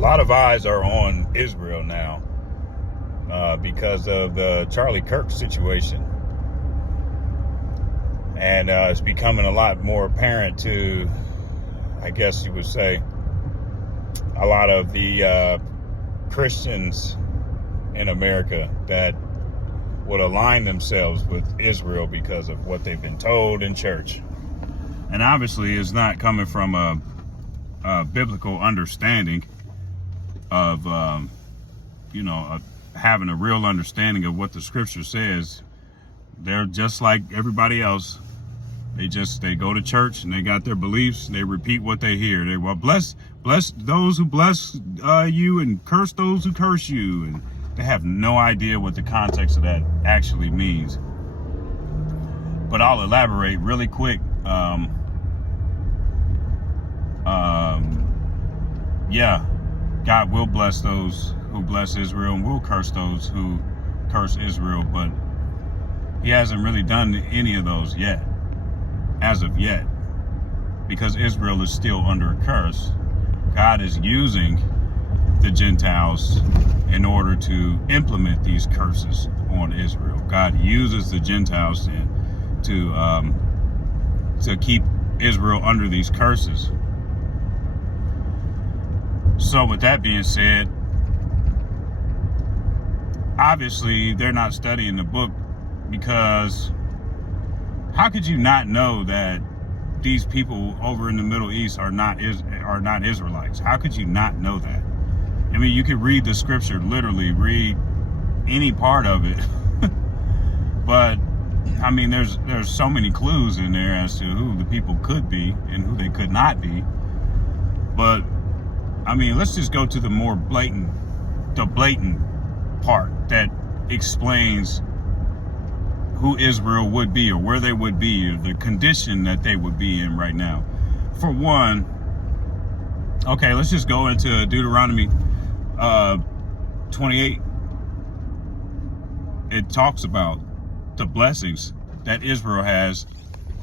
lot of eyes are on Israel now because of the Charlie Kirk situation. And it's becoming a lot more apparent to, I guess you would say, a lot of the Christians in America that would align themselves with Israel because of what they've been told in church. And obviously it's not coming from a biblical understanding of, having a real understanding of what the scripture says. They're just like everybody else. They go to church and they got their beliefs. They repeat what they hear. They bless those who bless you and curse those who curse you. And they have no idea what the context of that actually means. But I'll elaborate really quick. God will bless those who bless Israel and will curse those who curse Israel, but he hasn't really done any of those yet, as of yet, because Israel is still under a curse. God is using the Gentiles in order to implement these curses on Israel. God uses the Gentiles to keep Israel under these curses. So with that being said, obviously they're not studying the book, because how could you not know that these people over in the Middle East are not Israelites? How could you not know that? I mean, you could read the scripture, literally read any part of it. But I mean, there's so many clues in there as to who the people could be and who they could not be. But I mean, let's just go to the more blatant part that explains who Israel would be, or where they would be, or the condition that they would be in right now. For one, okay, let's just go into Deuteronomy 28. It talks about the blessings that Israel has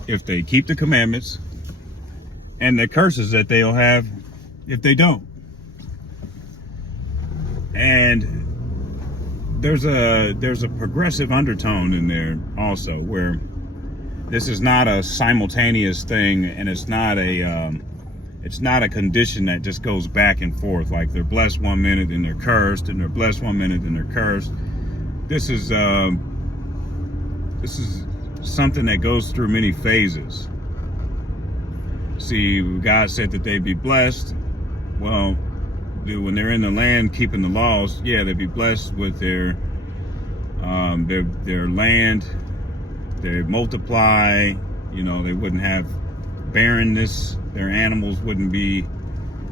if they keep the commandments, and the curses that they'll have if they don't. And there's a progressive undertone in there also, where this is not a simultaneous thing, and it's not a condition that just goes back and forth, like they're blessed one minute and they're cursed, and they're blessed one minute and they're cursed. This is something that goes through many phases. See, God said that they'd be blessed. Well, when they're in the land keeping the laws, yeah, they'd be blessed with their land. They multiply. They wouldn't have barrenness. Their animals wouldn't be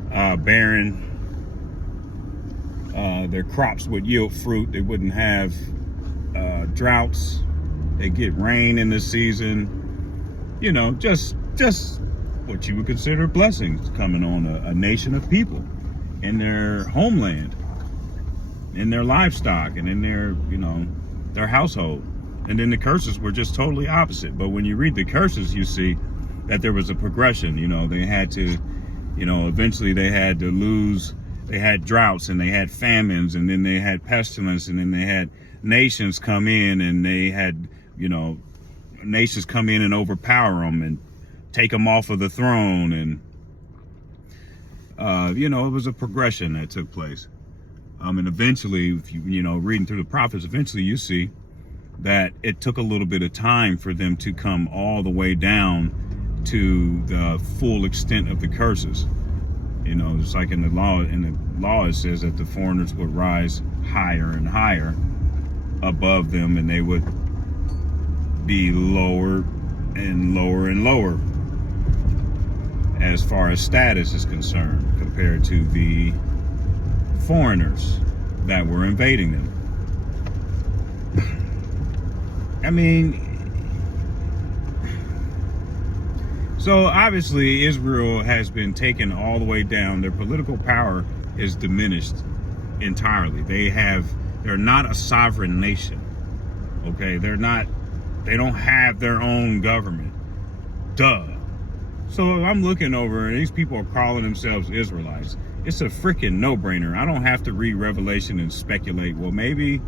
barren. Their crops would yield fruit. They wouldn't have droughts. They get rain in the season. Just what you would consider blessings coming on a nation of people in their homeland, in their livestock, and in their household. And then the curses were just totally opposite. But when you read the curses, you see that there was a progression. They had to, eventually they had to lose. They had droughts, and they had famines, and then they had pestilence, and then they had nations come in, and they had, nations come in and overpower them and take them off of the throne. And it was a progression that took place. And eventually, if you reading through the prophets, eventually you see that it took a little bit of time for them to come all the way down to the full extent of the curses. It's like in the law it says that the foreigners would rise higher and higher above them, and they would be lower and lower and lower as far as status is concerned, compared to the foreigners that were invading them. I mean, so obviously Israel has been taken all the way down. Their political power is diminished entirely. They're not a sovereign nation. Okay, they don't have their own government. Duh. So I'm looking over, and these people are calling themselves Israelites. It's a freaking no-brainer. I don't have to read Revelation and speculate. Well, maybe,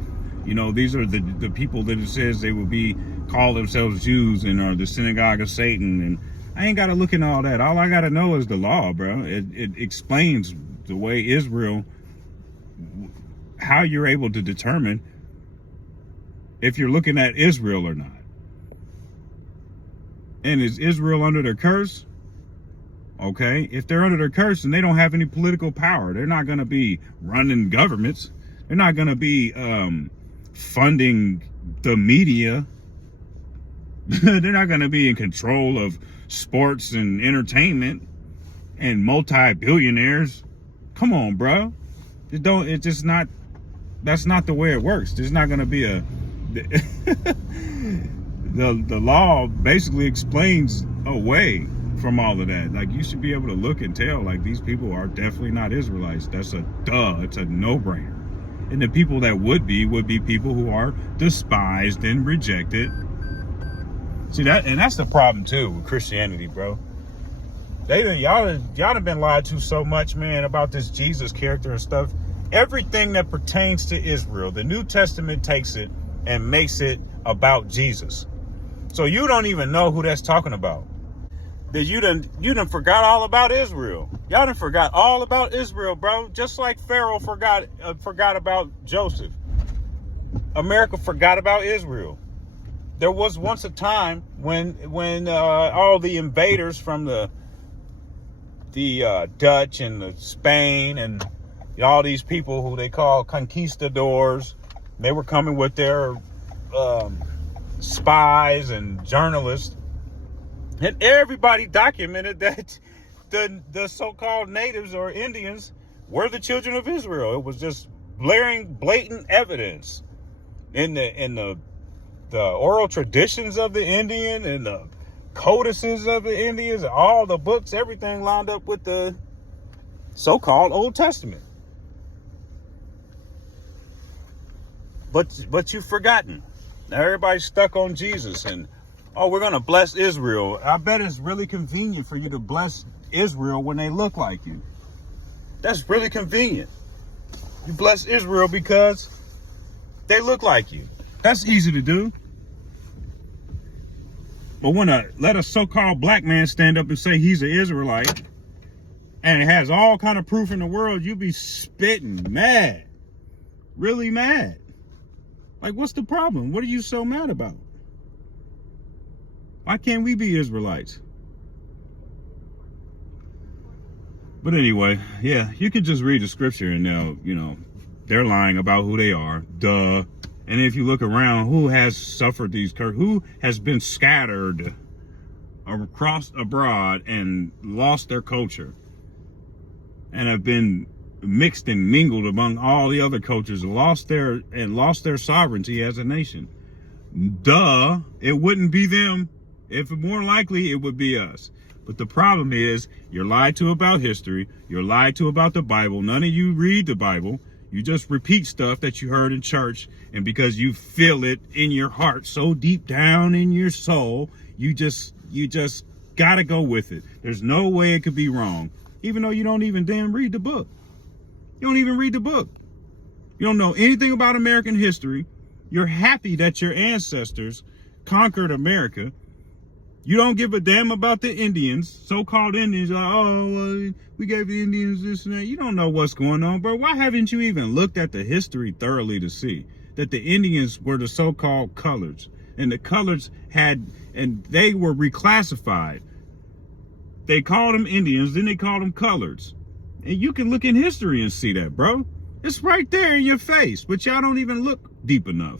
these are the people that it says they will be call themselves Jews and are the synagogue of Satan. And I ain't got to look into all that. All I got to know is the law, bro. It explains the way Israel, how you're able to determine if you're looking at Israel or not. And is Israel under their curse? Okay, if they're under their curse and they don't have any political power, they're not going to be running governments. They're not going to be funding the media. They're not going to be in control of sports and entertainment and multi-billionaires. Come on, bro. It's just not, that's not the way it works. There's not going to be the law basically explains away from all of that. Like, you should be able to look and tell, like, these people are definitely not Israelites. That's a duh. It's a no-brainer. And the people that would be people who are despised and rejected. See that, and that's the problem too with Christianity, bro. Y'all have been lied to so much, man, about this Jesus character and stuff. Everything that pertains to Israel, the New Testament takes it and makes it about Jesus. So you don't even know who that's talking about. That you done forgot all about Israel. Y'all done forgot all about Israel, bro. Just like Pharaoh forgot about Joseph. America forgot about Israel. There was once a time when all the invaders from the Dutch and the Spain and all these people who they call conquistadors, they were coming with their spies and journalists. And everybody documented that the so-called natives or Indians were the children of Israel. It was just blatant evidence in the oral traditions of the Indian and the codices of the Indians, all the books, everything lined up with the so-called Old Testament. But you've forgotten. Now everybody's stuck on Jesus and, oh, we're going to bless Israel. I bet it's really convenient for you to bless Israel when they look like you. That's really convenient. You bless Israel because they look like you. That's easy to do. But when let a so-called black man stand up and say he's an Israelite and it has all kind of proof in the world, you be spitting mad. Really mad. Like, what's the problem? What are you so mad about? Why can't we be Israelites? But anyway, yeah, you can just read the scripture and they're lying about who they are. Duh. And if you look around, who has suffered these curses? Who has been scattered across abroad and lost their culture and have been mixed and mingled among all the other cultures, lost their sovereignty as a nation? Duh, it wouldn't be them. If more likely, it would be us. But the problem is, you're lied to about history. You're lied to about the Bible. None of you read the Bible. You just repeat stuff that you heard in church. And because you feel it in your heart, so deep down in your soul, you just gotta go with it. There's no way it could be wrong. Even though you don't even damn read the book. You don't even read the book. You don't know anything about American history. You're happy that your ancestors conquered America. You don't give a damn about the Indians, so-called Indians. Like, oh, well, we gave the Indians this and that. You don't know what's going on, bro. Why haven't you even looked at the history thoroughly to see that the Indians were the so-called coloreds, and the coloreds and they were reclassified. They called them Indians, then they called them coloreds. And you can look in history and see that, bro. It's right there in your face, but y'all don't even look deep enough.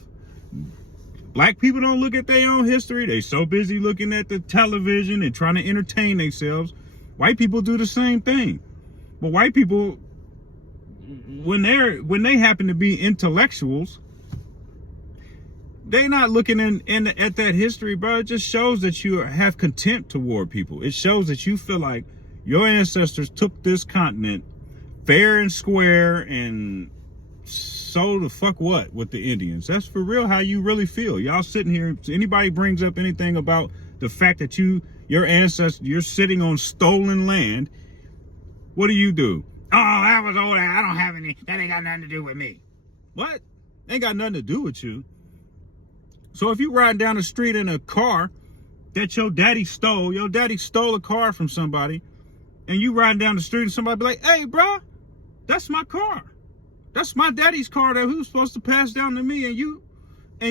Black people don't look at their own history. They so busy looking at the television and trying to entertain themselves. White people do the same thing. But white people, when they happen to be intellectuals, they're not looking at that history, bro. It just shows that you have contempt toward people. It shows that you feel like your ancestors took this continent fair and square and so the fuck what with the Indians. That's for real how you really feel. Y'all sitting here, if anybody brings up anything about the fact that your ancestors, you're sitting on stolen land, what do? that was old. I don't have any. That ain't got nothing to do with me. What? Ain't got nothing to do with you. So if you riding down the street in a car that your daddy stole a car from somebody, and you riding down the street and somebody be like, hey, bro, that's my car. That's my daddy's car that he was supposed to pass down to me, and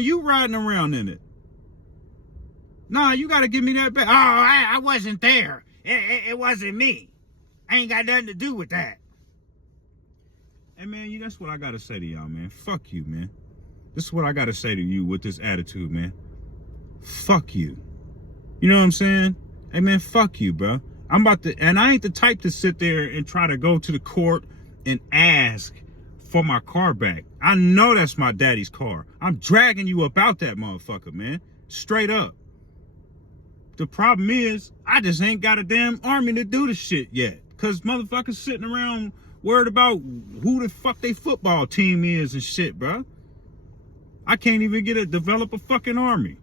you riding around in it. Nah, you got to give me that back. Oh, I wasn't there. It wasn't me. I ain't got nothing to do with that. Hey, man, that's what I got to say to y'all, man. Fuck you, man. This is what I got to say to you with this attitude, man. Fuck you. You know what I'm saying? Hey, man, fuck you, bro. And I ain't the type to sit there and try to go to the court and ask for my car back. I know that's my daddy's car. I'm dragging you about that motherfucker, man. Straight up. The problem is, I just ain't got a damn army to do the shit yet. Because motherfuckers sitting around worried about who the fuck they football team is and shit, bro. I can't even develop a fucking army.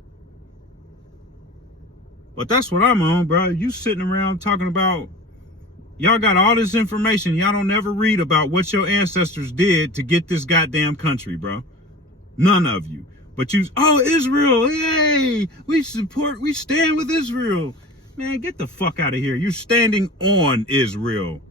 But that's what I'm on, bro. You sitting around talking about, y'all got all this information. Y'all don't never read about what your ancestors did to get this goddamn country, bro. None of you. But Israel, yay! We stand with Israel. Man, get the fuck out of here. You're standing on Israel.